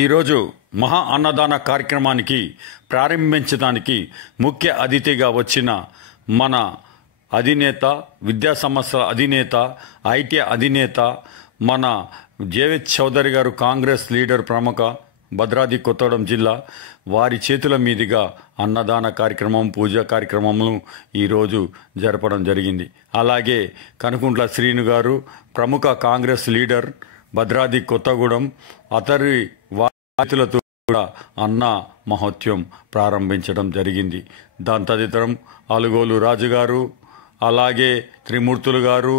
ఈరోజు మహా అన్నదాన కార్యక్రమానికి ప్రారంభించడానికి ముఖ్య అతిథిగా వచ్చిన మన అధినేత, విద్యా సంస్థల అధినేత, ఐటీ అధినేత మన జేవిత్ చౌదరి గారు, కాంగ్రెస్ లీడర్, ప్రముఖ భద్రాద్రి కొత్తగూడెం జిల్లా, వారి చేతుల మీదుగా అన్నదాన కార్యక్రమం, పూజా కార్యక్రమములు ఈరోజు జరపడం జరిగింది. అలాగే కనుకుంట్ల శ్రీను గారు, ప్రముఖ కాంగ్రెస్ లీడర్, భద్రాద్రి కొత్తగూడెం, అతరి వారితో కూడా అన్న మహోత్సవం ప్రారంభించడం జరిగింది. దాని తదితరం అలుగోలు రాజు గారు, అలాగే త్రిమూర్తులు గారు,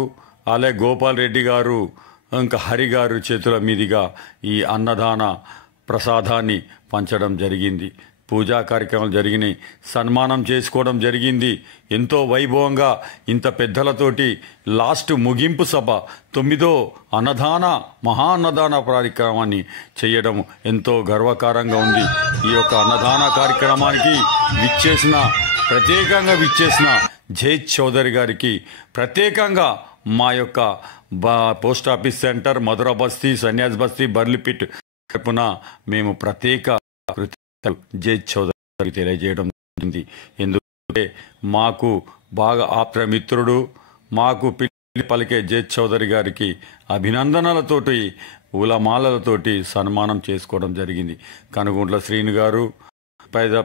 అలాగే గోపాల్ రెడ్డి గారు, ఇంకా హరి గారు చేతుల మీదుగా ఈ అన్నదాన ప్రసాదాన్ని పంచడం జరిగింది. పూజా కార్యక్రమాలు జరిగినాయి, సన్మానం చేసుకోవడం జరిగింది. ఎంతో వైభవంగా ఇంత పెద్దలతోటి లాస్ట్ ముగింపు సభ 9వ మహా అన్నదాన కార్యక్రమాన్ని చేయడం ఎంతో గర్వకారంగా ఉంది. ఈ యొక్క అన్నదాన కార్యక్రమానికి ప్రత్యేకంగా విచ్చేసిన జేవిత్ చౌదరి గారికి ప్రత్యేకంగా మా యొక్క పోస్ట్ ఆఫీస్ సెంటర్, మధుర బస్తీ, సన్యాస్ బస్తీ, బర్లిపిట్ తరపున మేము ప్రత్యేక జేవిత్ చౌదరి తెలియజేయడం జరిగింది. ఎందుకంటే మాకు బాగా ఆప్తమిత్రుడు, మాకు పిల్లి పలికే జేవిత్ చౌదరి గారికి అభినందనలతోటి, పూలమాలలతోటి సన్మానం చేసుకోవడం జరిగింది. కనుగుంట్ల శ్రీను గారు,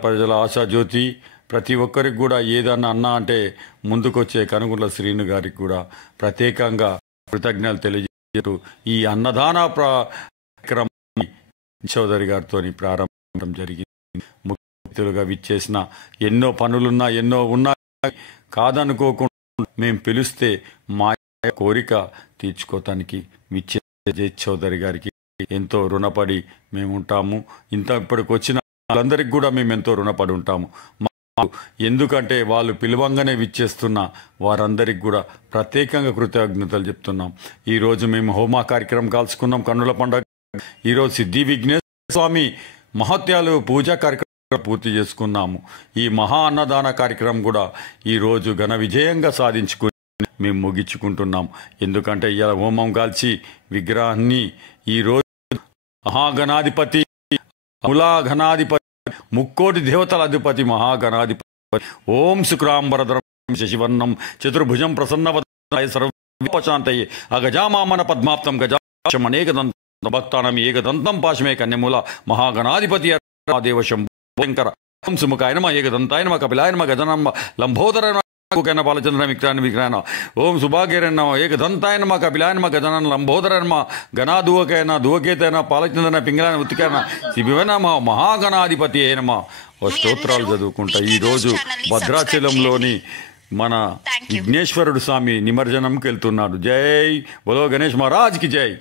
ప్రజల ఆశాజ్యోతి, ప్రతి ఒక్కరికి కూడా ఏదన్నా అన్నా అంటే ముందుకొచ్చే కనుగుంట్ల శ్రీను గారికి కూడా ప్రత్యేకంగా కృతజ్ఞతలు తెలియజేస్తూ ఈ అన్నదాన కార్యక్రమాన్ని చౌదరి గారితో ప్రారంభించడం జరిగింది. ముఖ్యగా విచ్చేసిన ఎన్నో పనులున్నా, ఎన్నో ఉన్నాయి, కాదనుకోకుండా మేము పిలిస్తే మా కోరిక తీర్చుకోవటానికి విచ్చే జేవిత్ చౌదరి గారికి ఎంతో రుణపడి మేము ఉంటాము. ఇప్పటికి వచ్చిన వాళ్ళందరికీ కూడా మేము ఎంతో రుణపడి ఉంటాము. ఎందుకంటే వాళ్ళు పిలవంగానే విచ్చేస్తున్న వారందరికి కూడా ప్రత్యేకంగా కృతజ్ఞతలు చెప్తున్నాం. ఈరోజు మేము హోమా కార్యక్రమం కాల్చుకున్నాం. కన్నుల పండుగ ఈరోజు సిద్ధి విఘ్నేశ్వర స్వామి మహత్యాలు పూజా కార్యక్రమం పూర్తి చేసుకున్నాము. ఈ మహా అన్నదాన కార్యక్రమం కూడా ఈరోజు ఘన విజయంగా సాధించుకుని మేము ముగించుకుంటున్నాం. ఎందుకంటే ఇలా హోమం కాల్చి విగ్రహాన్ని ఈరోజు మహాగణాధిపతి, మూలాఘనాధిపతి, ముక్కోటి దేవతల అధిపతి, మహాగణాధిపతి ఓం శుక్రాంబరధరం శశివర్ణం చతుర్భుజం ప్రసన్నవదనాయ సర్వోపశాంతయే అగజామామన పద్మాప్తం గజాక్షం అనేకదంతం భక్తానం ఏకదంతం పాశమే కన్యమూల మహాగణాధిపతి దేవ శంకర ఓం సుముఖాయ నమః ఏకదంతాయ నమః కపిలాయ నమః గజనమ లంబోదరాయ నమః పాలచంద్ర విక్రాయన ఓం సుభాగ్యరాయ నమః ఏకదంతాయ నమః కపిలాయ నమః గజనన లంబోదరాయ నమః గణాధువకైన ధువకేతైన పాలచంద్రన పింగళాయన ఉత్తికైన శిబివైన నమః మహాగణాధిపతి అయిన స్తోత్రాలు చదువుకుంటా ఈరోజు భద్రాచలంలోని మన విఘ్నేశ్వరుడు స్వామి నిమజ్జనంకి వెళ్తున్నాడు. జై బోలో గణేష్ మహారాజ్కి జై.